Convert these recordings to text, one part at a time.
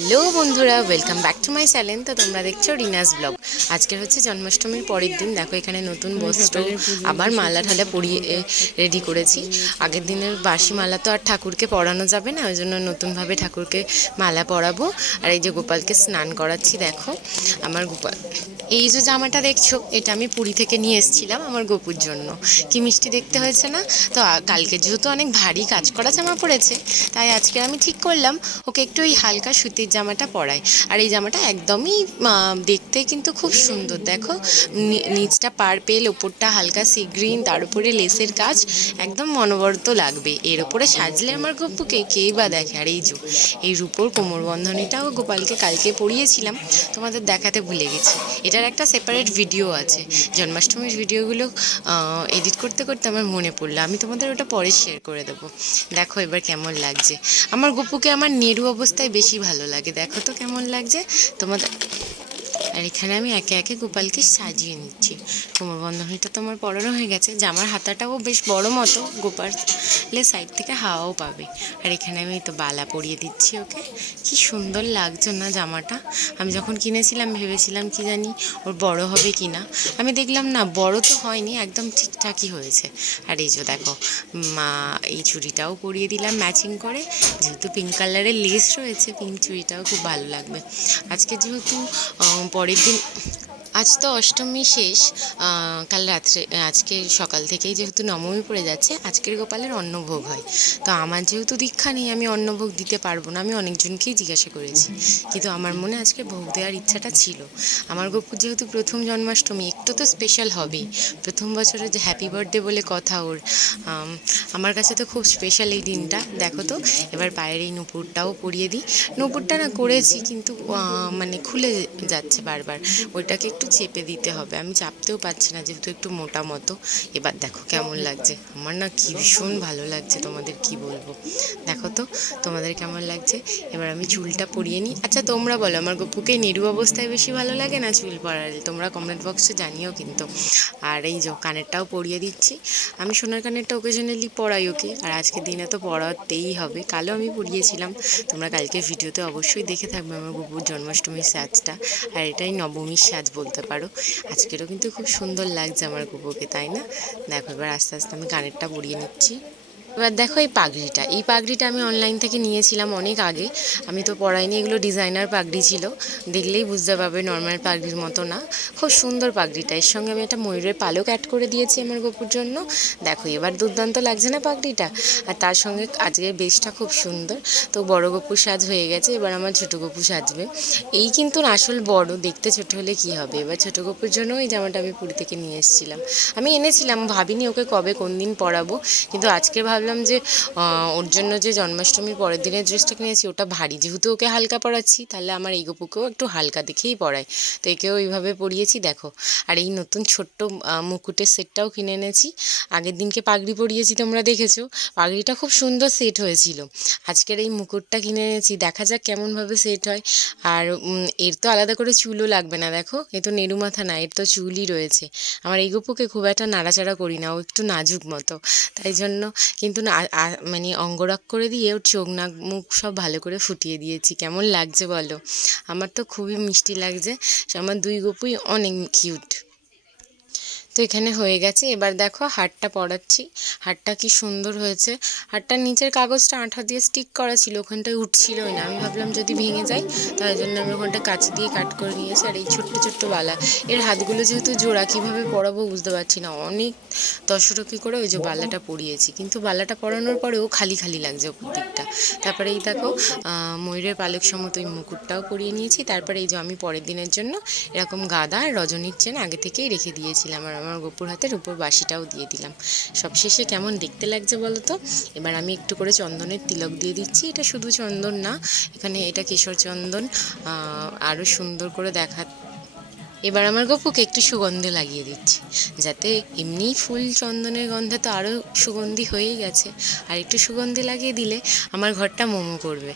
Hello বন্ধুরা, welcome back to my channel. তো তোমরা দেখছো রিনাস ব্লগ। আজকের হচ্ছে জন্মাষ্টমীর পরের দিন। দেখো এখানে নতুন বস্ত্র, আবার মালা ঠালা পরিয়ে রেডি করেছি। আগের দিনের বাসি মালা তো আর ঠাকুরকে পরানো যাবে না, ওই জন্য নতুনভাবে ঠাকুরকে মালা পরাবো। আর এই যে গোপালকে স্নান করাচ্ছি। দেখো আমার গোপাল, এই যে জামাটা দেখছো, এটা আমি পুরী থেকে নিয়ে এসেছিলাম আমার গোপুর জন্য। কি মিষ্টি দেখতে হয়েছে না? তো কালকে যেহেতু অনেক ভারী কাজ করা জামা পড়েছে, তাই আজকে আমি ঠিক করলাম ওকে একটু ওই হালকা সুতির জামাটা পরাই। আর এই জামাটা একদমই দেখতে কিন্তু খুব সুন্দর। দেখো নিচটা পার্পেল, ওপরটা হালকা সি গ্রিন, তার উপরে লেসের কাজ, একদম মনোবর্ত লাগবে। এর ওপরে সাজলে আমার গপ্পুকে কেই বা দেখে। আর এই এই রূপোর কোমর বন্ধনীটাও গোপালকে কালকে পরিয়েছিলাম, তোমাদের দেখাতে ভুলে গেছি। এটার একটা সেপারেট ভিডিও আছে। জন্মাষ্টমীর ভিডিওগুলো এডিট করতে করতে আমার মনে পড়লো, আমি তোমাদের ওটা পরে শেয়ার করে দেবো। দেখো এবার কেমন লাগছে আমার গপুকে। আমার নেরু অবস্থায় বেশি ভালো লাগে। দেখো তো কেমন লাগছে তোমাদের। আর এখানে আমি একে একে গোপালকে সাজিয়ে নিচ্ছি। কোমরবন্ধনীটা তো আমার পরানো হয়ে গেছে, জামার হাতাটাও বেশ বড় মতো, গোপালের সাইড থেকে হাওয়াও পাবে। আর এখানে আমি তো বালা পরিয়ে দিচ্ছি ওকে। কি সুন্দর লাগছে না জামাটা। আমি যখন কিনেছিলাম ভেবেছিলাম কি জানি ওর বড় হবে কি না, আমি দেখলাম না, বড় তো হয়নি, একদম ঠিকঠাকই হয়েছে। আর এই যে দেখো মা, এই চুড়িটাও পরিয়ে দিলাম ম্যাচিং করে, যেহেতু পিঙ্ক কালারের লেস রয়েছে, পিঙ্ক চুড়িটাও খুব ভালো লাগবে। আজকে যেহেতু পরের দিন, আজ তো অষ্টমী শেষ, কাল রাত্রে, আজকে সকাল থেকেই যেহেতু নবমী পড়ে যাচ্ছে, আজকের গোপালের অন্নভোগ হয়। তো আমার যেহেতু দীক্ষা নেই, আমি অন্নভোগ দিতে পারবো না। আমি অনেকজনকেই জিজ্ঞাসা করেছি, কিন্তু আমার মনে আজকে ভোগ দেওয়ার ইচ্ছাটা ছিল। আমার গপুর যেহেতু প্রথম জন্মাষ্টমী, একটু তো স্পেশাল হবেই। প্রথম বছরে যে হ্যাপি বার্থডে বলে কথা ওর, আমার কাছে তো খুব স্পেশাল এই দিনটা। দেখো তো এবার পায়ের এই নুপুরটাও পরিয়ে দিই। নুপুরটা না করেছি, কিন্তু মানে খুলে যাচ্ছে বারবার, ওইটাকে একটু চেপে দিতে হবে। আমি চাপতেও পারছি না, যেহেতু একটু মোটা মতো। এবার দেখো কেমন লাগছে আমার, না কি ভীষণ ভালো লাগছে, তোমাদের কি বলবো। দেখো তো তোমাদের কেমন লাগছে। এবার আমি চুলটা পরিয়ে নিই। আচ্ছা তোমরা বলো, আমার গপুকে নিরু অবস্থায় বেশি ভালো লাগে না চুল পরালে? তোমরা কমেন্ট বক্সে জানিও কিন্তু। আর এই যে কানেরটাও পরিয়ে দিচ্ছি। আমি সোনার কানেরটা ওকেশনালি পরাই ওকে, আর আজকের দিনে তো পরাতেই হবে। কালও আমি পরিয়েছিলাম, তোমরা কালকে ভিডিওতে অবশ্যই দেখে থাকবে আমার গপুর জন্মাষ্টমীর সাজটা। আর এটাই নবমীর সাজ বলতে পারো। আজকেরও কিন্তু খুব সুন্দর লাগছে আমার গপুকে, তাই না? দেখো এবার আস্তে আস্তে আমি কানেরটা পরিয়ে নিচ্ছি। এবার দেখো এই পাগড়িটা আমি অনলাইন থেকে নিয়েছিলাম অনেক আগে। আমি তো পরাইনি, এগুলো ডিজাইনার পাগড়ি ছিল, দেখলেই বুঝতে পারবে, নর্মাল পাগড়ির মতো না। খুব সুন্দর পাগড়িটা, এর সঙ্গে আমি একটা ময়ূরের পালক অ্যাড করে দিয়েছি আমার গপুর জন্য। দেখো এবার দুর্দান্ত লাগছে না পাগড়িটা? আর তার সঙ্গে আজকের বেশটা খুব সুন্দর। তো বড় গপুর সাজ হয়ে গেছে, এবার আমার ছোটো গপু সাজবে। এই কিন্তু আসল বড়, দেখতে ছোট হলে কি হবে। এবার ছোটো গপুর জন্য এই জামাটা আমি পুরী থেকে নিয়ে এসেছিলাম। আমি এনেছিলাম, ভাবিনি ওকে কবে কোন দিন পরাবো, কিন্তু আজকে ভাবলাম যে ওর জন্য যে জন্মাষ্টমীর পরের দিনের ড্রেসটা কিনেছি ওটা ভারী, যেহেতু ওকে হালকা পরাচ্ছি, তাহলে আমার এই গপুকেও একটু হালকা দেখেই পরাই। তো একেও এইভাবে পরিয়েছি দেখো। আর এই নতুন ছোট্ট মুকুটের সেটটাও কিনে এনেছি। আগের দিনকে পাগড়ি পরিয়েছি, তোমরা দেখেছো, পাগড়িটা খুব সুন্দর সেট হয়েছিল। আজকের এই মুকুটটা কিনে এনেছি, দেখা যাক কেমনভাবে সেট হয়। আর এর তো আলাদা করে চুলও লাগবে না। দেখো এ তো নেরু মাথা না, এর তো চুলই রয়েছে। আমার এই গপুকে খুব একটা নাড়াচাড়া করি না, ও একটু নাজুক মতো, তাই জন্য। কিন্তু না মানে অঙ্গরাগ করে দিয়ে ওর চোখ নাক মুখ সব ভালো করে ফুটিয়ে দিয়েছি। কেমন লাগছে বলো? আমার তো খুবই মিষ্টি লাগছে। আমার দুই গপুই অনেক কিউট। তো এখানে হয়ে গেছে। এবার দেখো হারটা পরাচ্ছি। হারটা কি সুন্দর হয়েছে। হারটার নিচের কাগজটা আঠা দিয়ে স্টিক করা ছিল, ওখানটায় উঠছিলই না। আমি ভাবলাম যদি ভেঙে যায়, তাই জন্য আমি ওখানটা কাঁচি দিয়ে কাট করে নিয়েছি। আর এই ছোট্ট ছোট্ট বালা, এর হাতগুলো যেহেতু জোড়া, কীভাবে পরাবো বুঝতে পারছি না। অনেক তসরকি করে ওই যে বালাটা পরিয়েছি, কিন্তু বালাটা পরানোর পরেও খালি খালি লাগছে ওপর দিকটা। তারপরে এই দেখো ময়ূরের পালক সমত ওই মুকুটটাও পরিয়ে নিয়েছি। তারপরে এই যে আমি পরের দিনের জন্য এরকম গাদা আর রজনীর চেন আগে থেকেই রেখে দিয়েছিলাম, আর আমার গপুর হাতের উপর বাসিটাও দিয়ে দিলাম। সবশেষে কেমন দেখতে লাগছে বলো তো? এবার আমি একটু করে চন্দনের তিলক দিয়ে দিচ্ছি। এটা শুধু চন্দন না, এখানে এটা কেশর চন্দন, আরও সুন্দর করে এবার আমার গপুকে একটু সুগন্ধি লাগিয়ে দিচ্ছি, যাতে এমনি ফুল চন্দনের গন্ধে তো আরও সুগন্ধি হয়েই গেছে, আর একটু সুগন্ধি লাগিয়ে দিলে আমার ঘরটা মোমো করবে।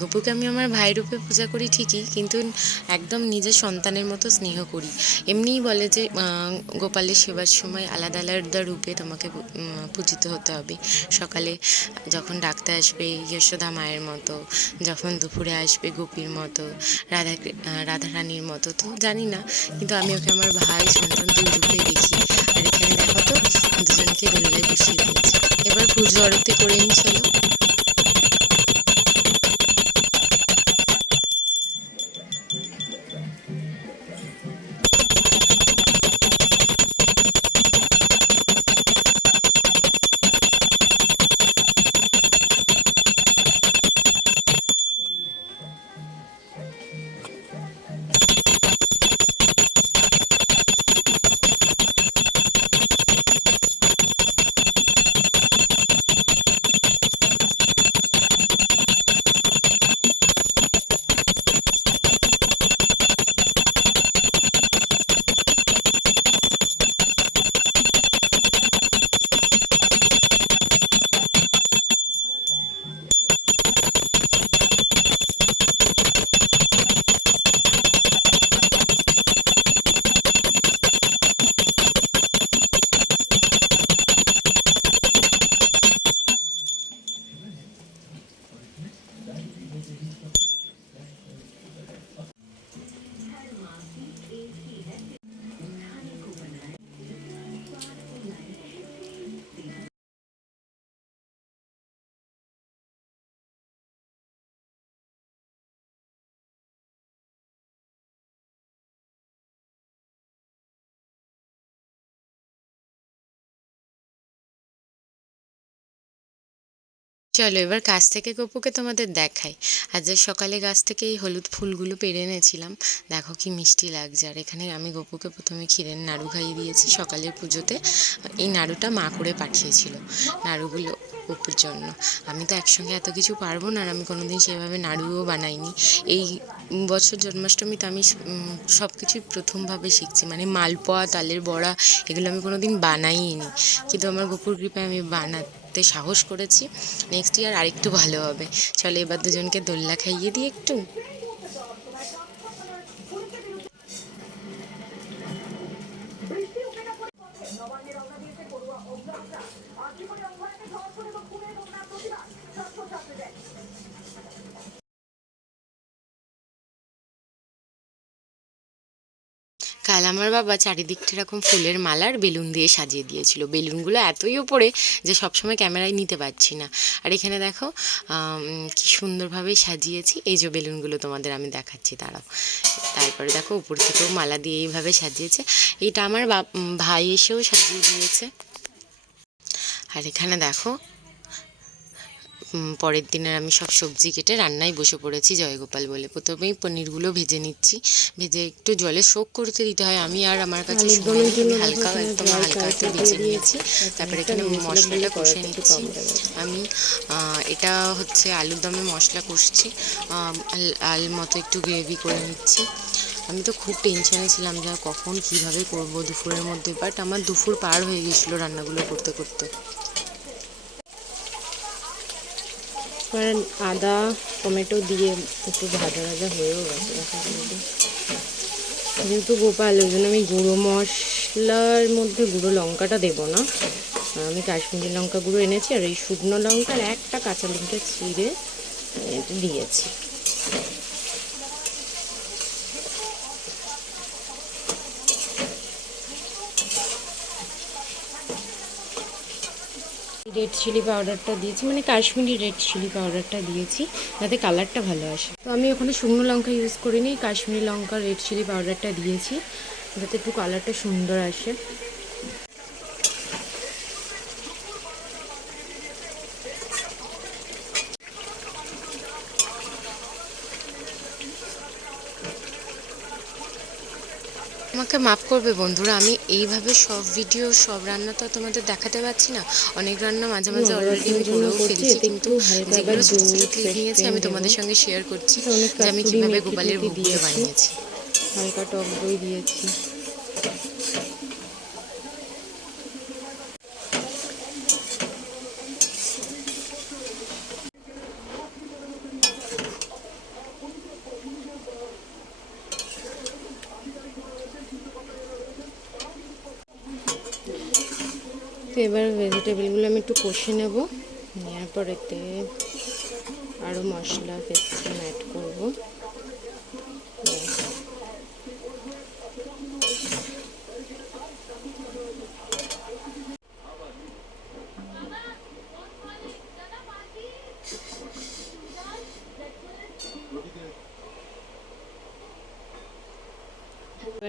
গপুকে আমি আমার ভাই রূপে পূজা করি ঠিকই, কিন্তু একদম নিজের সন্তানের মতো স্নেহ করি। এমনিই বলে যে গোপালের সেবার সময় আলাদা আলাদা রূপে তোমাকে পূজিত হতে হবে। সকালে যখন ডাকতে আসবে যশোদা মায়ের মতো, যখন দুপুরে আসবে গোপীর মতো, রাধারানীর মতো। তো জানি না, কিন্তু আমি ওকে আমার ভাই সন্তান দুই রূপেই দেখি। আর এখানে দেখো তো দুজনকে দোলনায় বসিয়ে দিয়েছি। এবার পুজো আরতি করে নি, চলো। চলো এবার গাছ থেকে গপুকে তোমাদের দেখাই। আজ সকালে গাছ থেকে এই হলুদ ফুলগুলো পেড়ে এনেছিলাম, দেখো কি মিষ্টি লাগছে। আর এখানে আমি গপুকে প্রথমে ক্ষীরের নাড়ু খাইয়ে দিয়েছি সকালের পুজোতে। এই নাড়ুটা মা করে পাঠিয়েছিল, নাড়ুগুলো গপুর জন্য। আমি তো একসঙ্গে এত কিছু পারবো না, আর আমি কোনোদিন সেভাবে নাড়ুও বানাইনি। এই বছর জন্মাষ্টমীতে আমি সব কিছুই প্রথমভাবে শিখছি, মানে মালপোয়া, তালের বড়া, এগুলো আমি কোনোদিন বানাইনি, কিন্তু আমার গপুর কৃপায় আমি বানাতে সাহস করেছি। নেক্সট ইয়ার আরেকটু ভালো হবে। চলো এবার দুজনকে দোল্লা খাইয়ে দিই একটু। কাল আমার বাবা চারিদিকটা এরকম ফুলের মালা আর বেলুন দিয়ে সাজিয়ে দিয়েছিল। বেলুনগুলো এতই ওপরে যে সবসময় ক্যামেরায় নিতে পারছি না। আর এখানে দেখো কি সুন্দরভাবে সাজিয়েছি। এই যে বেলুনগুলো তোমাদের আমি দেখাচ্ছি, দাঁড়াও। তারপরে দেখো উপর থেকেও মালা দিয়ে এইভাবে সাজিয়েছে। এটা আমার ভাই এসেও সাজিয়ে দিয়েছে। আর এখানে দেখো পরের দিনের আমি সব সবজি কেটে রান্নায় বসে পড়েছি জয়গোপাল বলে। প্রথমেই পনিরগুলো ভেজে নিচ্ছি, ভেজে একটু জলে সোক করতে দিতে হয়। আমি আর আমার কাছে হালকা একদম হালকা হাতে ভেজে নিয়েছি। তারপরে এখানে মশলাটা কষে নিচ্ছি আমি। এটা হচ্ছে আলুর দমে মশলা কষছি, আল মতো একটু গ্রেভি করে নিচ্ছি। আমি তো খুব টেনশনে ছিলাম যে কখন কীভাবে করবো দুপুরের মধ্যে, বাট আমার দুপুর পার হয়ে গেছিলো রান্নাগুলো করতে করতে। আদা টমেটো দিয়ে একটু ভাজা ভাজা হয়েও গেছে। যেহেতু গোপাল, ওই জন্য আমি গুঁড়ো মশলার মধ্যে গুঁড়ো লঙ্কাটা দেবো না। আমি কাশ্মীরি লঙ্কা গুঁড়ো এনেছি, আর এই শুকনো লঙ্কার একটা কাঁচা লঙ্কা ছিঁড়ে দিয়েছি। রেড চিলি পাউডারটা দিয়েছি, মানে কাশ্মীরি রেড চিলি পাউডারটা দিয়েছি যাতে কালারটা ভালো আসে। তো আমি ওখানে শুকনো লঙ্কা ইউজ করিনি, কাশ্মীরি লঙ্কা রেড চিলি পাউডারটা দিয়েছি যাতে একটু কালারটা সুন্দর আসে। আমাকে মাফ করবে বন্ধুরা, আমি এইভাবে সব ভিডিও সব রান্না তো তোমাদের দেখাতে পারছি না। অনেক রান্না মাঝে মাঝে অলরেডি আমি করেও ফেলেছি, কিন্তু যেগুলো ছোটো ছোটো ক্লিপ নিয়েছি আমি তোমাদের সঙ্গে শেয়ার করছি যে আমি কীভাবে গোপালের ভোগগুলো বানিয়েছি। হালকা টক দই দিয়েছি। তো এবার ভেজিটেবলগুলো আমি একটু কষে নেব, নেওয়ার পর এতে আরও মশলা ক্যাপসিকাম অ্যাড করব।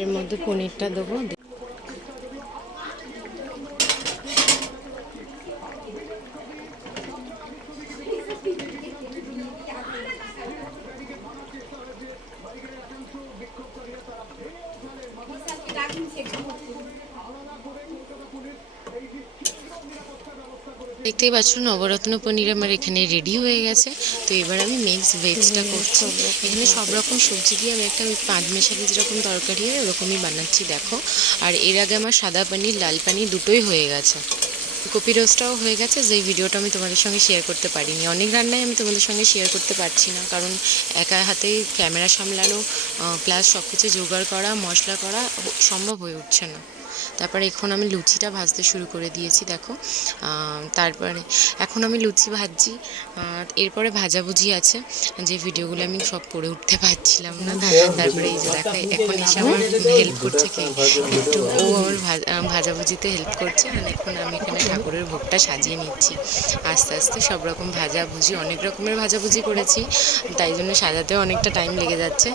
এর মধ্যে পনিরটা দেবো। দেখতেই পাচ্ছ নবরত্ন পনির আমার এখানে রেডি হয়ে গেছে। তো এবার আমি মিক্স ভেজটা করছি। এখানে সব রকম সবজি দিয়ে আমি একটা পাঁচ মেশালি যেরকম তরকারি হয় ওরকমই বানাচ্ছি দেখো। আর এর আগে আমার সাদা পানির লাল পানির দুটোই হয়ে গেছে। কপি রোস্টটাও হয়ে গেছে, যেই ভিডিওটা আমি তোমাদের সঙ্গে শেয়ার করতে পারিনি। অনেক রান্নাই আমি তোমাদের সঙ্গে শেয়ার করতে পারছি না, কারণ একা হাতে ক্যামেরা সামলানো প্লাস সব কিছু জোগাড় করা মশলা করা সম্ভব হয়ে উঠছে না। তারপরে এখন আমি লুচিটা ভাজতে শুরু করে দিয়েছি দেখো। তারপরে এখন আমি লুচি ভাজছি। এরপরে ভাজাভুজি আছে, যে ভিডিওগুলো আমি সব করে উঠতে পারছিলাম না। তারপরে এই যে দেখো এখন এসে আমার হেল্প করছে, কি একটু ও আমার ভাজাভুজিতে হেল্প করছে। আর এখন আমি এখানে ঠাকুরের ভোগটা সাজিয়ে নিচ্ছি আস্তে আস্তে। সব রকম ভাজাভুজি, অনেক রকমের ভাজাভুজি করেছি, তাই জন্য সাজাতেও অনেকটা টাইম লেগে যাচ্ছে।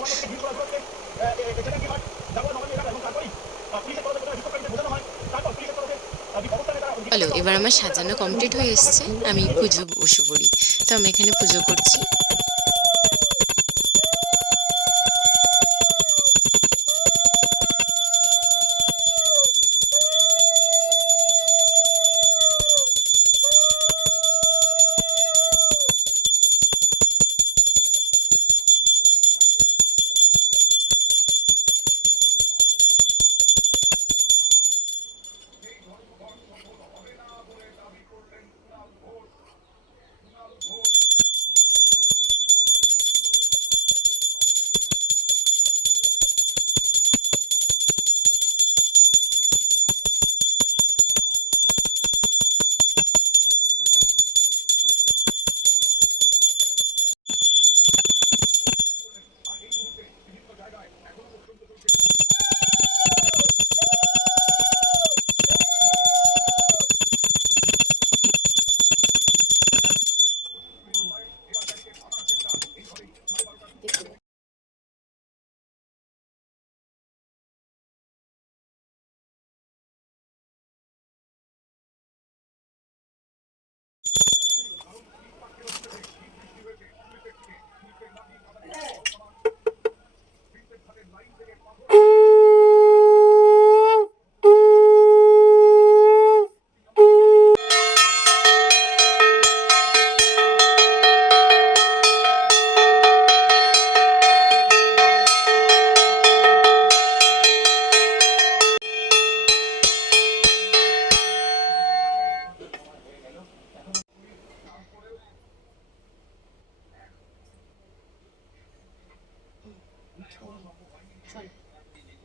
হ্যালো, এবার আমার সাজানো কমপ্লিট হয়ে এসছে, আমি পুজো বসে পড়ি। তো আমি এখানে পুজো করছি।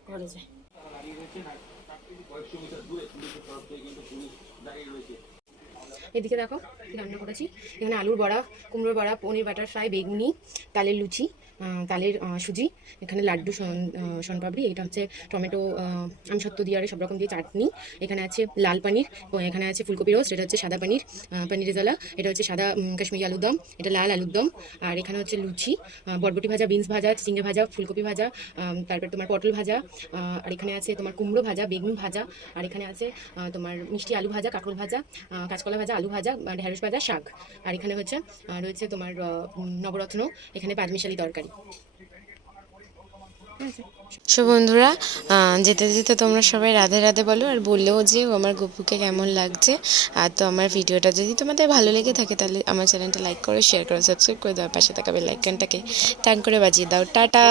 ঘরে যাই। এদিকে দেখো কি রান্না করেছি। এখানে আলুর বড়া, কুমড়োর বড়া, পনির বাটার ফ্রাই, বেগুনি, তালের লুচি, তালের সুজি, এখানে লাড্ডু, শনপাপড়ি, এটা হচ্ছে টমেটো আমসত্ত্ব দিয়ে আর সব রকম দিয়ে চাটনি, এখানে আছে লাল পানির, এখানে আছে ফুলকপি রোস্ট, এটা হচ্ছে সাদা পানির, পানির রেজালা, এটা হচ্ছে সাদা কাশ্মীরি আলুর দম, এটা লাল আলুর দম, আর এখানে হচ্ছে লুচি, বরবটি ভাজা, বিনস ভাজা, চিংড়ি ভাজা, ফুলকপি ভাজা, তারপর তোমার পটল ভাজা, আর এখানে আছে তোমার কুমড়ো ভাজা, বেগুন ভাজা, আর এখানে আছে তোমার মিষ্টি আলু ভাজা, কাঁকরোল ভাজা, কাঁচকলা ভাজা, আলু ভাজা, ঢেঁড়স ভাজা, শাক, আর এখানে হচ্ছে রয়েছে তোমার নবরত্ন, এখানে পাঁচমিশালি তরকারি। সো বন্ধুরা, যেতে যেতে তোমরা সবাই রাধে রাধে বলো, আর বললেও যে আমার গপুকে কেমন লাগছে। আর তো আমার ভিডিওটা যদি তোমাদের ভালো লেগে থাকে তাহলে আমার চ্যানেলটা লাইক করো, শেয়ার করো, সাবস্ক্রাইব করে দাও, পাশে থাকা বেল আইকনটাকে টান করে বাজিয়ে দাও। টাটা।